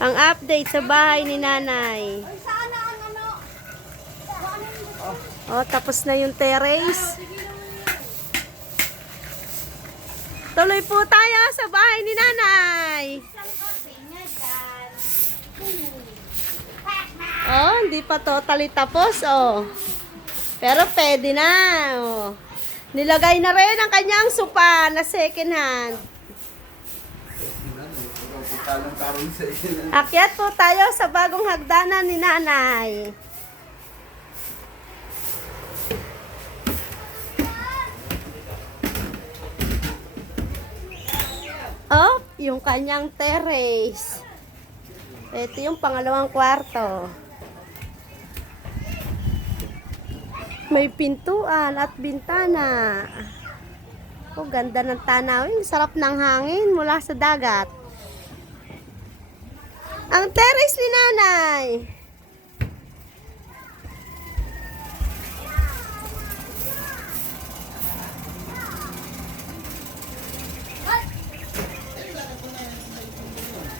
Ang update sa bahay ni nanay. Oh, tapos na yung terrace. Tuloy po tayo sa bahay ni nanay. Oh, hindi pa totally tapos, oh. Pero pwede na, oh. Nilagay na rin ang kanyang sopa na second hand. Akyat po tayo sa bagong hagdanan ni nanay. Oh, yung kanyang terrace. Ito yung pangalawang kwarto. May pintuan at bintana. Oh, ganda ng tanawin. Sarap ng hangin mula sa dagat. Ang terrace ni nanay.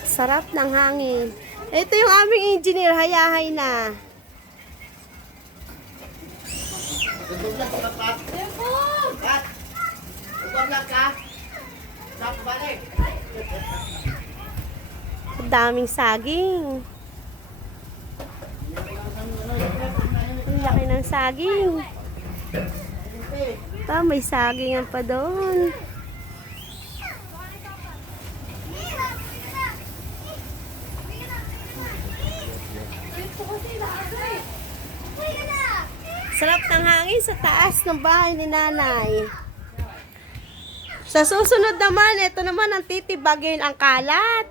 Sarap ng hangin. Ito yung aming engineer. Hayahay na. Daming saging. Ang laki ng saging. May sagingan pa doon. Sarap ng hangin sa taas ng bahay ni nanay. Sa susunod naman, ito naman ang titibagin ang kalat.